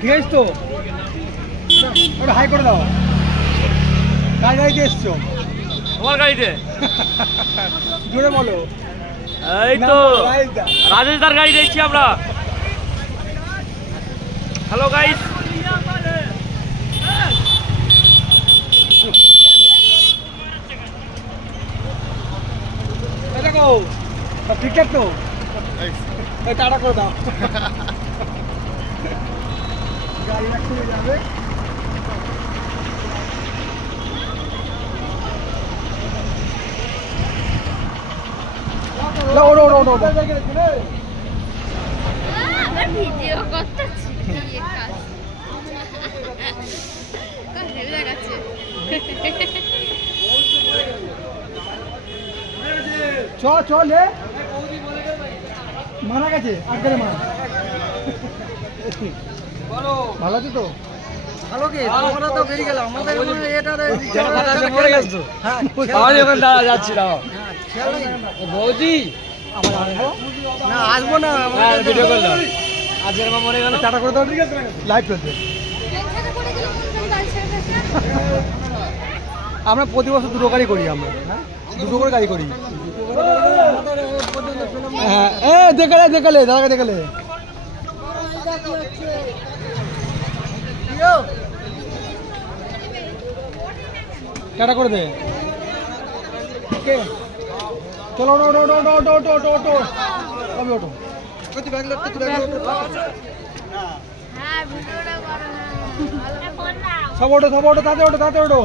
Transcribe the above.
ঠিক আছে তো ওটা হাই করে দাও কার গাড়িতে এসছো তোমার গাড়িতে জোরে বলো এই তো রাজেশ দার গাড়ি দেখছি আমরা হ্যালো গাইস দেখো ঠিকঠাক তো টাটা করে দাও গাড়ি রাখতে যাবে ভিডিও করতেছি চলে মারা গেছে আজকের মা ভালো আছি তো ভালো কি তোমরা তো বেরিয়ে গেল আমাদের এটা যাচ্ছি না বৌদি না আসবো না ভিডিও করলাম আজকের মা মরে গেল টাটা করে দাও ঠিক আছে লাইভ চলছে আমরা প্রতি বছর দুটো গাড়ি করি আমরা হ্যাঁ দুটো করে গাড়ি করি হ্যাঁ দেখালে দাদাকে দেখালে টাটা করে দে চলো ওটো সব ওটো তাতে ওটো